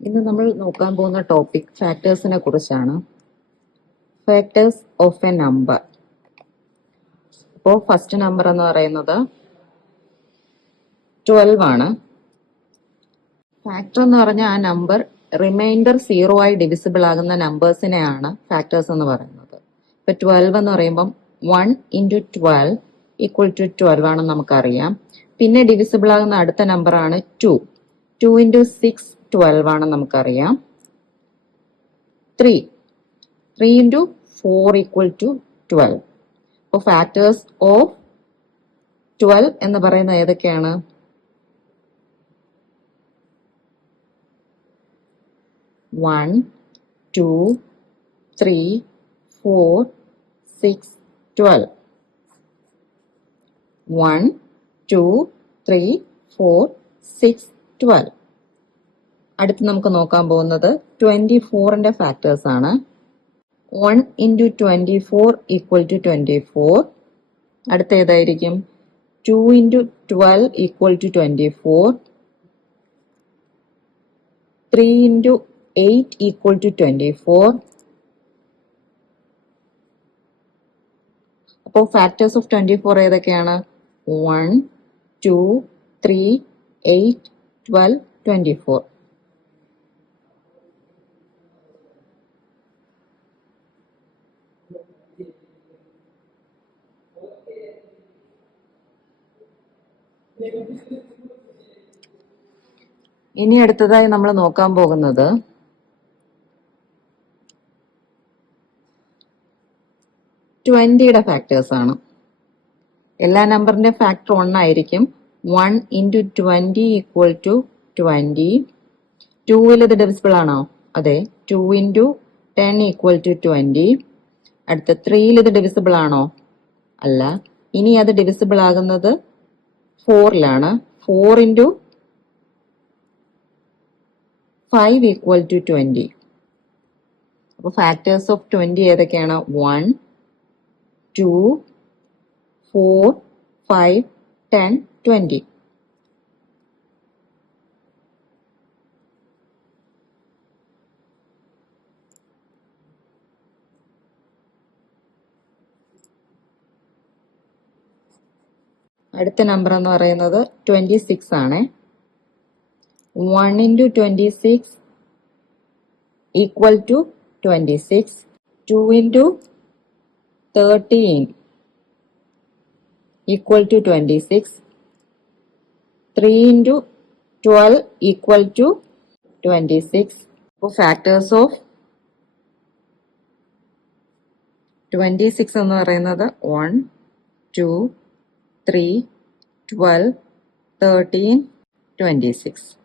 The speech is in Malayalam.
ഇന്ന് നമ്മൾ നോക്കാൻ പോകുന്ന ടോപ്പിക് ഫാക്ടേഴ്സിനെ കുറിച്ചാണ്. Factors of A number. അപ്പോൾ ഫസ്റ്റ് നമ്പർ എന്ന് പറയുന്നത് 12 ആണ്. ഫാക്ടർ എന്ന് പറഞ്ഞാൽ ആ നമ്പർ റിമൈൻഡർ 0 ആയി ഡിവിസിബിൾ ആകുന്ന നമ്പേഴ്സിനെയാണ് ഫാക്ടേഴ്സ് എന്ന് പറയുന്നത്. ഇപ്പൊ 12 എന്ന് പറയുമ്പം 1 × 12 = 12 ആണെന്ന് നമുക്കറിയാം. പിന്നെ ഡിവിസിബിൾ ആകുന്ന അടുത്ത നമ്പർ ആണ് 2. 2 × 6 12 ആണെന്ന് നമുക്കറിയാം. 3 × 4 = 12. അപ്പോൾ ഫാക്ടേഴ്സ് ഓഫ് 12 എന്ന് പറയുന്നത് ഏതൊക്കെയാണ്? 1, 2, 3, 4, 6, 12. 1, 2, 3, 4, 6, 12. അടുത്ത് നമുക്ക് നോക്കാൻ പോകുന്നത് 24ന്റെ ഫാക്ടേഴ്സ് ആണ്. 1 × 24 = 24. അടുത്ത ഏതായിരിക്കും? 2 × 12 = 24. 3 × 8 = 24. അപ്പോൾ ഫാക്ടേഴ്സ് ഓഫ് 24 ഏതൊക്കെയാണ്? 1, 2, 3, 8, 12, 24. ഇനി അടുത്തതായി നമ്മൾ നോക്കാൻ പോകുന്നത് 20യുടെ ഫാക്ടേഴ്സ് ആണ്. എല്ലാ നമ്പറിന്റെ ഫാക്ടർ 1 ആയിരിക്കും. 1 × 20 = 20. 2ൽ ഇത് ഡിവിസിബിൾ ആണോ? അതെ. 2 × 10 = 20. അടുത്ത 3ൽ ഇത് ഡിവിസിബിൾ ആണോ? അല്ല. ഇനി അത് ഡിവിസിബിൾ ആകുന്നത് 4ലാണ്. 4 × 5 = 20. അപ്പോൾ ഫാക്ടേഴ്സ് ഓഫ് 20 ഏതൊക്കെയാണ്? 1, 2, 4, 5, 10, 20. അടുത്ത നമ്പർ എന്ന് പറയുന്നത് 26 ആണ്. 1 × 26 = 26. 2 × 13 = 26. 3 × 12 = 26. അപ്പോൾ ഫാക്ടേഴ്സ് ഓഫ് 26 എന്ന് പറയുന്നത് 1, 2, 3, 12, 13, 26.